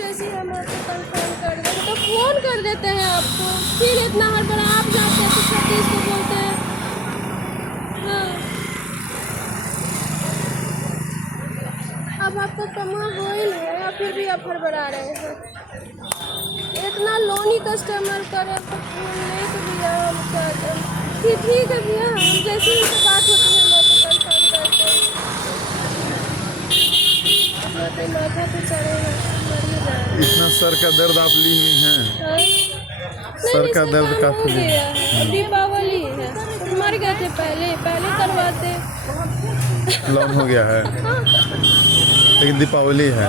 जैसे हम आपको कंफर्म कर दें तो फ़ोन कर देते हैं आपको, फिर इतना हड़बड़ा आप जाते हैं तो सतीश को बोलते हैं। हाँ, अब आपका कमा हो ही नहीं है या फिर भी आप हड़बड़ा रहे हैं। इतना लोन ही कस्टमर करे तो नहीं तो भैया हम क्या करें। ठीक है भैया, हम जैसे ही बात होती है हम आपको कंफर्म करते हैं। तो माथा पे चढ़ेगा, मर ही जाएगा। इतना सर का दर्द आप ली हुई हैं? सर का दर्द काफी है। दीपावली है, मर गए थे पहले करवाते। लॉन हो गया है लेकिन दीपावली है,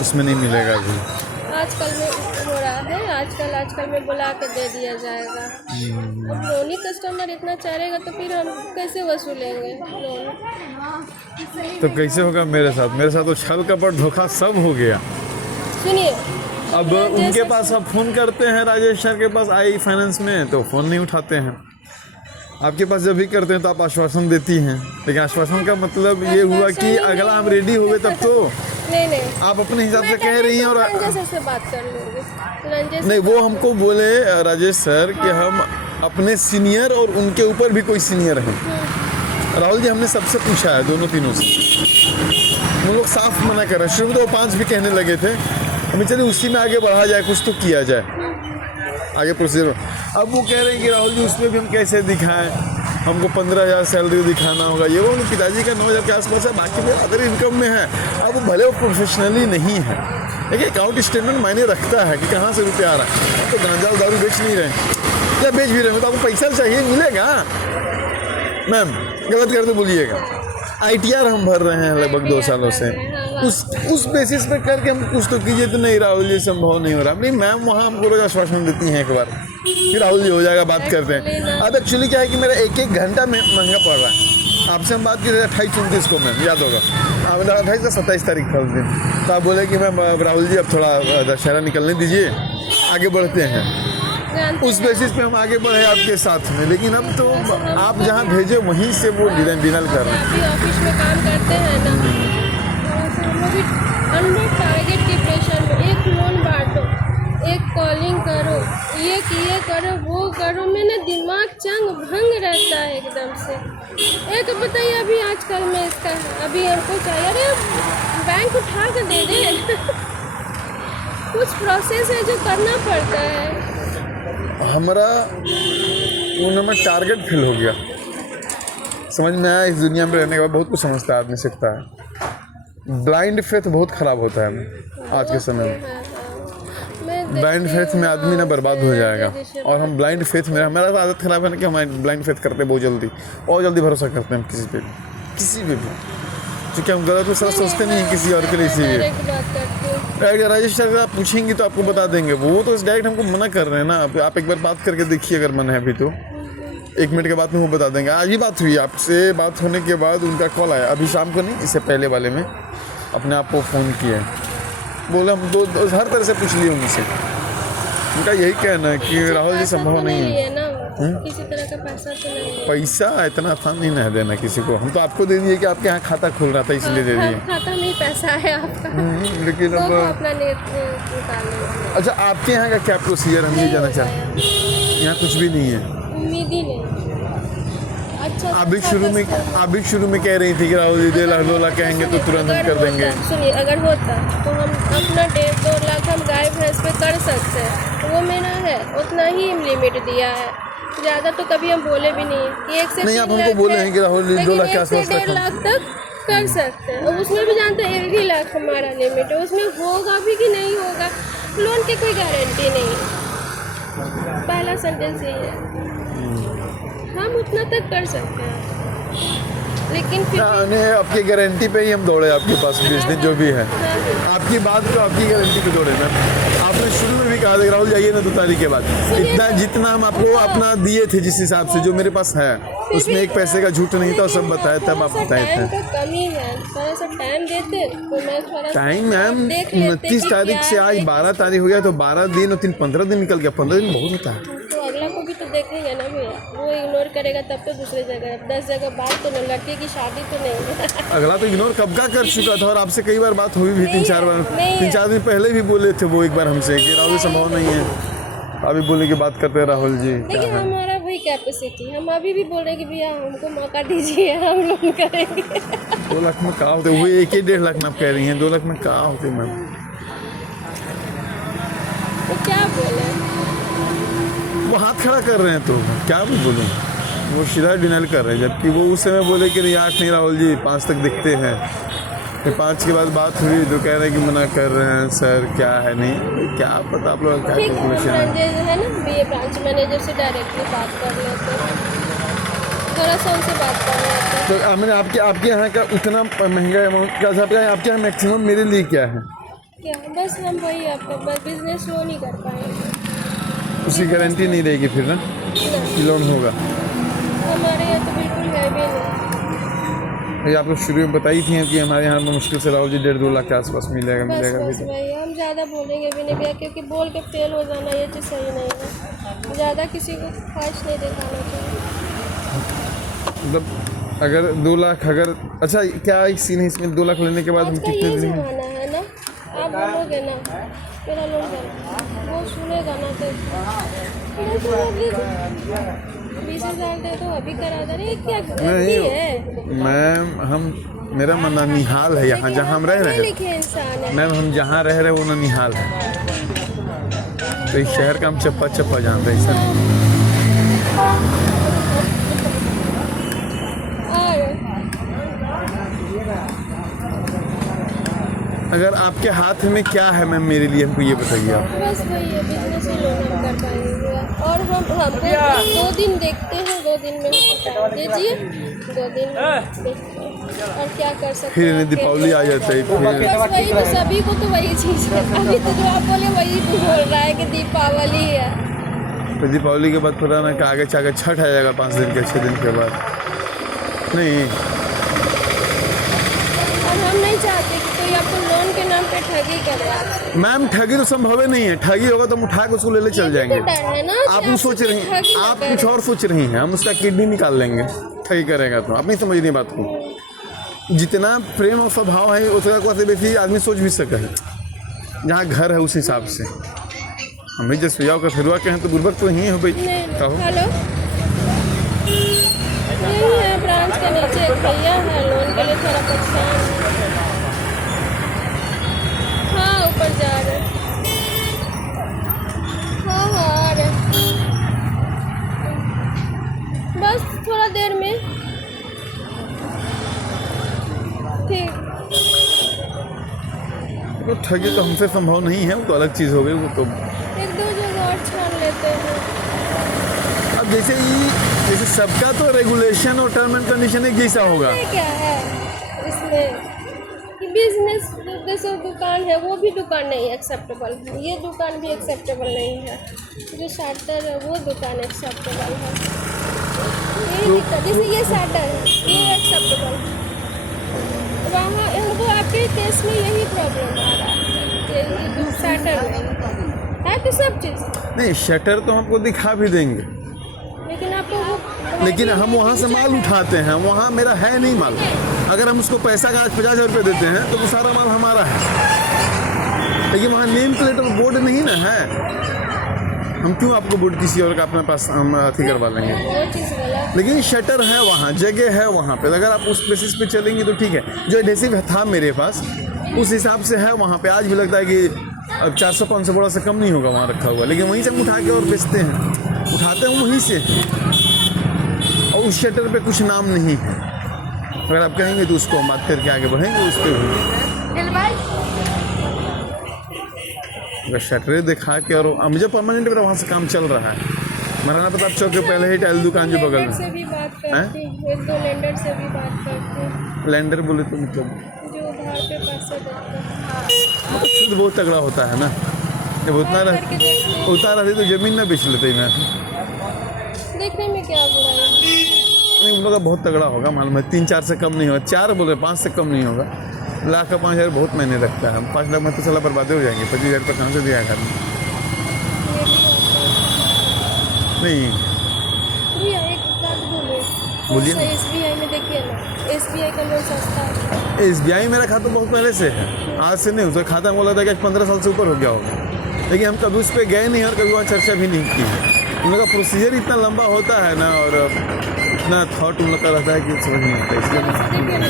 उसमें नहीं मिलेगा अभी। आजकल में हो रहा है, आजकल में बुला के दे दिया जाएगा। अब लोन ही कस्टमर इतना चाहेगा तो फिर हम कैसे वसूलेंगे लोन? तो कैसे होगा मेरे साथ तो छल कपट धोखा सब हो गया। सुनिए, अब उनके पास आप फोन करते हैं, राजेश सर के पास आई फाइनेंस में, तो फ़ोन नहीं उठाते हैं। आपके पास जब भी करते हैं तो आप आश्वासन देती हैं, लेकिन आश्वासन का मतलब ये हुआ कि अगला हम रेडी हो गए तब तो नहीं आप अपने हिसाब से कह रही हैं। और से बात कर लूँगी नहीं, वो हमको बोले राजेश सर कि हम अपने सीनियर और उनके ऊपर भी कोई सीनियर हैं। राहुल जी, हमने सबसे पूछा है, दोनों तीनों से, वो लोग साफ मना कर रहे हैं। शुरू में तो वो 5 भी कहने लगे थे, हमें चलिए उसी में आगे बढ़ा जाए, कुछ तो किया जाए आगे प्रोसीजर। अब वो कह रहे हैं कि राहुल जी उसमें भी हम कैसे दिखाएं, हमको 15,000 सैलरी दिखाना होगा। ये वो पिताजी का 9,000 के आसपास है, बाकी में अदर इनकम में है। अब वो भले वो प्रोफेशनली नहीं है, लेकिन अकाउंट स्टेटमेंट मायने रखता है कि कहाँ से रुपया आ रहा है। तो गांजा दारू बेच नहीं रहे या बेच भी रहे हैं तो आपको पैसा चाहिए, मिलेगा। मैम गलत कर तो बोलिएगा। ITR हम भर रहे हैं लगभग 2 सालों से, उस बेसिस पे करके हम कुछ तो कीजिए। तो नहीं राहुल जी, संभव नहीं हो रहा। नहीं मैम, वहाँ हमको रोज आश्वासन देती हैं एक बार, फिर राहुल जी हो जाएगा, बात करते हैं। अब एक्चुअली क्या है कि मेरा एक घंटा महंगा पड़ रहा है। आपसे हम बात की 28-29 को, मैम याद होगा, 28 या 27 तारीख था उस दिन। तो आप बोले कि मैम राहुल जी अब थोड़ा दशहरा निकलने दीजिए, आगे बढ़ते हैं। उस बेसिस पे हम आगे बढ़े आपके साथ में, लेकिन अब तो आप जहाँ भेजे वहीं से वो डिनल कर रहे हैं। अभी ऑफिस में काम करते हैं ना, वो भी अंडर टारगेट की प्रेशर में, एक लोन बांटो, एक कॉलिंग करो, ये करो वो करो, मेरा दिमाग चंग भंग रहता है एकदम से। एक बताइए अभी आजकल में इसका अभी हमको चाहिए, अरे बैंक उठा के दे दे कुछ प्रोसेस है जो करना पड़ता है। हमारा उनमें टारगेट फिल हो गया, समझ में आया। इस दुनिया में रहने के बाद बहुत कुछ समझता है आदमी, सीखता है। ब्लाइंड फेथ बहुत ख़राब होता है आज के समय में। ब्लाइंड फेथ में आदमी ना बर्बाद हो जाएगा। और हम ब्लाइंड फेथ में, हमारा आदत ख़राब है ना कि हम ब्लाइंड फेथ करते हैं बहुत जल्दी भरोसा करते हैं हम किसी पे भी, क्योंकि हम गलत में सोचते नहीं हैं किसी और के लिए। इसीलिए राजेश सर आप पूछेंगे तो आपको बता देंगे, वो तो डायरेक्ट हमको मना कर रहे हैं ना। आप एक बार बात करके देखिए, अगर मन है अभी तो 1 मिनट के बाद में वो बता देंगे। आज ही बात हुई आपसे, बात होने के बाद उनका कॉल आया, अभी शाम को नहीं, इससे पहले वाले में अपने आप को फ़ोन किया, बोले हम दो हर तरह से पूछ लिए उनसे। उनका यही कहना है कि राहुल जी संभव नहीं है ना, किसी तरह का पैसा तो नहीं है। पैसा इतना आसान नहीं ना देना किसी को। हम तो आपको दे दिए कि आपके यहाँ खाता खुल रहा था इसलिए दे दिए। खाता में पैसा है आपका, लेकिन अब अपना निकाल। अच्छा, आपके यहाँ का क्या प्रोसीजर हम ये जानना चाहते हैं। यहाँ कुछ भी नहीं है, उम्मीद ही नहीं। अच्छा, आप भी शुरू में कह रही थी कि राहुल जी 1.5 लाख कहेंगे तो तुरंत हम कर देंगे। सुनिए, अगर होता तो हम अपना 1.5-2 लाख हम गाय भैंस पे कर सकते हैं, वो मेरा है, उतना ही लिमिट दिया है। ज़्यादा तो कभी हम बोले भी नहीं कि 1 से 3 आप हमको बोले हैं कि राहुल जी 2 लाख के आसपास 1.5 लाख तक कर सकते हैं। और उसमें भी जानते हैं 1 ही लाख हमारा लिमिट है, उसमें होगा भी कि नहीं होगा, लोन की कोई गारंटी नहीं है। पहला सेंटेंस यही है, हम उतना तक कर सकते हैं, लेकिन फिर आपकी गारंटी पे ही हम दौड़े आपके पास 20 दिन जो भी है। आपकी बात तो आपकी गारंटी पे दौड़े मैम। आप आपने शुरू में भी कहा था कि राहुल जाइए ना 2 तारीख के बाद, इतना जितना हम आपको अपना दिए थे जिस हिसाब से जो मेरे पास है उसमें एक पैसे का झूठ नहीं था, और सब बताया तब आप बताए टाइम थे। का कमी है, थोड़ा सा टाइम देते तो मैं थोड़ा टाइम मैम देख लेते 29 कि तारीख क्या से आज है। 12 तारीख हो गया, तो 12 दिन और 15 दिन निकल गया, 15 दिन बहुत होता है। तो अगला को भी तो देखेंगे ना भैया, वो इग्नोर करेगा तब तो दूसरी जगह, 10 जगह बात तो नहीं, लड़के की शादी तो नहीं है। अगला तो इग्नोर कब का कर चुका था, और आपसे कई बार बात हुई भी, नहीं 3-4 बार, नहीं है। 3-4 दिन पहले भी बोले थे वो एक बार हमसे कि राहुल संभव नहीं है। अभी बोले कि बात करते हैं राहुल जी, क्या लेकिन है। हमारा वही कैपेसिटी, हम अभी भी बोल रहे हैं कि भैया हमको मौका दीजिए, हम लोग करेंगे। 2 लाख में कहाँ होते, वही 1-1.5 लाख में आप कह रही हैं, 2 लाख में कहाँ होते मैम। तो क्या बोले, वो हाथ खड़ा कर रहे हैं तो क्या भी बोलूँ, वो सीधा डिनाइल कर रहे हैं, जबकि वो उस समय बोले कि नहीं 8 नहीं राहुल जी 5 तक दिखते हैं। फिर 5 के बाद बात हुई तो कह रहे हैं कि मना कर रहे हैं सर, क्या है नहीं, क्या पता आप लोग क्या ठीक है, कैलकुलेशन है। संजय जो है ना बीए ब्रांच मैनेजर से डायरेक्टली बात कर लेते हैं, थोड़ा सा उनसे बात कर लेते हैं। तो मैंने आपके यहाँ का उतना महंगा अमाउंट क्या था, आपके यहाँ मैक्सिमम मेरे लिए क्या है, क्या बस हम वही आपका बस बिजनेस लोन ही कर पाएंगे, उसकी गारंटी नहीं रहेगी फिर ना ना कि लोन होगा। हमारे यहाँ तो बिल्कुल है भी नहीं। ये आप लोग शुरू में बताई थी कि हमारे यहाँ में मुश्किल से राहुल जी 1.5-2 लाख के आसपास मिलेगा बस मिलेगा बस वही, हम ज़्यादा बोलेंगे भी नहीं भैया, क्योंकि बोल के फेल हो जाना ये चीज़ सही नहीं है, ज़्यादा किसी को ख्वाहिश नहीं दिखाना चाहिए। मतलब अगर 2 लाख, अगर अच्छा क्या एक सीन है इसमें, 2 लाख लेने के बाद हम आज का कितने ये दिन में, ज़माना है ना, आप बोलोगे ना मेरा लोन कर, वो सुनेगा ना तो 20,000 दे दो अभी करा दे, अरे क्या गलती है। मैम हम मेरा मन ननिहाल है, यहाँ जहाँ हम रह रहे हैं लिखे इंसान है, मैम, हम जहाँ रह रहे हैं वो ननिहाल है, तो इस शहर का हम चप्पा चप्पा जानते हैं सर। और अगर आपके हाथ में क्या है मैम मेरे लिए, हमको ये बताइए आप। बस वही है, बिजनेस ही लोन हम कर पाएंगे, और हमको 2 दिन देखते हैं, 2 दिन में टाइम दीजिए, 2 दिन में देखते हैं और क्या कर सकते फिर हैं। दीपावली आ जाता है, फिर बस वही तो, सभी को तो वही चीज़ है, अभी तो जो आप बोले वही तो बोल रहा है कि दीपावली है। तो दीपावली के बाद पता ना कि आगे चागे छठ आ जाएगा 5 दिन के 6 दिन के बाद, नहीं और हम नहीं चाहते कि कोई आपको लोन के नाम पे ठगी करे आपसे। मैम ठगी तो संभव ही नहीं है, ठगी होगा तो हम उठा के उसको ले चल जाएंगे। तो डर है ना आप कि वो सोच रही हैं, ठगी ना आप करे। कुछ और सोच रही हैं, हम उसका किडनी निकाल लेंगे ठगी करेगा तो। आप नहीं समझ रही बात को, जितना प्रेम और स्वभाव है उतना को बेसी आदमी सोच भी सके है, जहाँ घर है उस हिसाब से। हम भी जब सुझाव का फिरवा के हैं तो बुर्बक तो ही हो भाई, कहो। हेलो, यही है ब्रांच के नीचे एक भैया है, लोन के लिए थोड़ा परेशान है। हाँ ऊपर जा रहे, हाँ आ रहे, बस थोड़ा देर में। ठीक, तो ठगी तो हमसे संभव नहीं है, वो तो अलग चीज़ हो गई, वो तो 1-2 जगह और छान लेते हैं। अब जैसे सबका तो रेगुलेशन और टर्म एंड कंडीशन एक जैसा होगा। ये क्या है इसमें कि बिजनेस जैसे दुकान है वो भी दुकान नहीं एक्सेप्टेबल है, ये दुकान भी एक्सेप्टेबल नहीं है, जो शाटर है वो दुकान एक्सेप्टेबल है, यही दिक्कत। जैसे ये शाटर है ये एक्सेप्टेबल है, वहाँ हमको आपके केस में यही प्रॉब्लम आ रहा है कि शाटर है तो सब चीज़, नहीं शटर तो हमको दिखा भी देंगे, लेकिन आपको वो लेकिन हम वहाँ से माल उठाते हैं, वहाँ मेरा है नहीं माल। अगर हम उसको पैसा का आज 50,000 रुपये देते हैं तो वो सारा माल हमारा है, लेकिन वहाँ नेम प्लेट और बोर्ड नहीं ना है। हम क्यों आपको बोर्ड किसी और का अपने पास हम अथी करवा लेंगे। वो चीज़ गलत। लेकिन शटर है वहाँ, जगह है वहाँ पे, अगर आप उस बेसिस पे चलेंगे तो ठीक है। जो एडहेसिव था मेरे पास उस हिसाब से है वहाँ पे, आज भी लगता है कि अब 400-500 बोरा से कम नहीं होगा वहाँ रखा हुआ, लेकिन वहीं से हम उठा के और बेचते हैं, उठाते हैं वहीं से, और उस शटर पे कुछ नाम नहीं है। अगर आप कहेंगे तो उसको हम बात करके आगे बढ़ेंगे उस पर भी। अगर शटरें दिखा के, और मुझे परमानेंट मेरा वहाँ से काम चल रहा है। महाराणा प्रताप चौक के पहले ही टाइल दुकान जो बगल लेंडर से में, भी बात करते हैं, 1-2 लेंडर से भी बात करते हैं, लैंडर बोले तो मतलब जो उधार पे पैसे देते हैं। शुद्ध बहुत तगड़ा होता है ना, जब उतना ट्राई करके देखते हैं। उतना रहते तो ज़मीन ना बेच लेते मैं। देखने में क्या बुराई है। नहीं, उन लोग का बहुत तगड़ा होगा, मालूम है। 3-4 से कम नहीं होगा, 4 बोल रहे, 5 से कम नहीं होगा। लाख का 5,000 बहुत महीने रखता है। 5 लाख में तो साला बर्बादे हो जाएंगे। 25,000 रुपये कहाँ से दिया घर में? ये भी बात है। नहीं, भैया एक बात बोलो, बोलिए। SBI में देखिए ना, SBI का लोन सस्ता है। SBI मेरा खाता बहुत पहले से है, आज से नहीं। उसका खाता बोला था कि आज 15 साल से ऊपर हो गया होगा, लेकिन हम कभी उस पर गए नहीं और कभी वहाँ चर्चा भी नहीं की है। उन लोग का प्रोसीजर इतना लंबा होता है ना, और इतना थॉट उन लोग का रहता है कि समझ नहीं आता, इसलिए देखिए ना,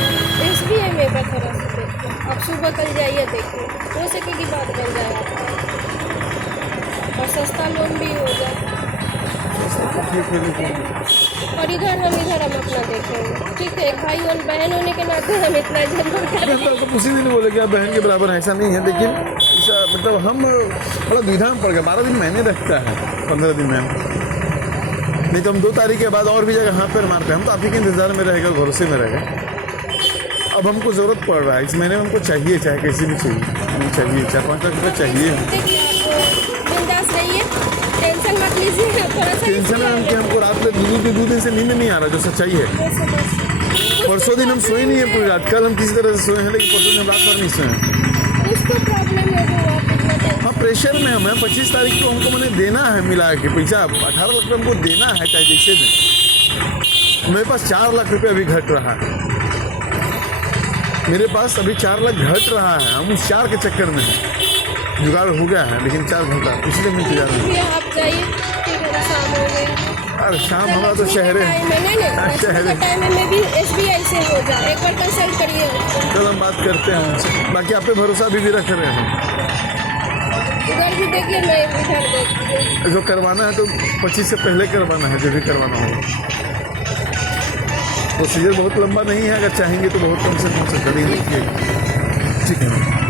SBI में एक बार थोड़ा सा देखिए, आप सुबह कल जाइए देखिए, हो सके कि बात बन जाए आपका और सस्ता लोन भी हो जाए। ठीक है, लेकिन और इधर हम अपना देखेंगे, ठीक है। भाई और बहन होने के नाते हम इतना जरूर करें। मैं तो उसी दिन बोले कि आप बहन के बराबर हैं, ऐसा नहीं है, लेकिन ऐसा मतलब हम बड़ा दुविधा में पड़ गए। 12 दिन महीने रखता है, 15 दिन में नहीं तो हम 2 तारीख के बाद और भी जगह हाथ पैर मारते हैं। हम तो आप ही के इंतजार में रहेगा, भरोसे में रहेगा। अब हमको ज़रूरत पड़ रहा है, इस महीने में हमको चाहिए, चाहे कैसे भी चाहिए, हमें चाहिए। 4-5 लाख रुपये चाहिए। देखिए आप बिंदास रहिए, टेंशन मत लीजिए, थोड़ा सा टेंशन है कि हमको रात में 2 दिन से नींद नहीं आ रहा, जो सच्चाई है। परसों दिन हम सोए नहीं है पूरी रात। कल हम किसी तरह से सोए हैं, लेकिन परसों दिन हम रात भर नहीं सोए हैं। कुछ तो प्रॉब्लम है जो आप इतना टेंशन। हाँ, प्रेशर में हम हैं। 25 तारीख को हमको मैंने देना है मिला के पैसा, 18 लाख रुपये हमको देना है, चाहे जैसे में। मेरे पास 4 लाख रुपये अभी घट रहा है, मेरे पास अभी 4 लाख घट रहा है। हम उस 4 के चक्कर में हैं। जुगाड़ हो गया है, लेकिन 4 घंटा, इसलिए मैं इंतजार में। भैया आप जाइए, ठीक है, शाम हो गई। अरे शाम हमारा तो शहर है, शहर है। टाइम में भी SBI से हो जाए, एक बार कंसल्ट करिए। कल हम बात करते हैं उनसे। बाकी आप पे भरोसा भी रख रहे हैं। इधर भी देखिए, मैं इधर देखती हूँ। जो करवाना है तो 25 से पहले करवाना है, जो भी करवाना होगा। प्रोसीजर बहुत लंबा नहीं है, अगर चाहेंगे तो बहुत कम से करेंगे। ठीक है।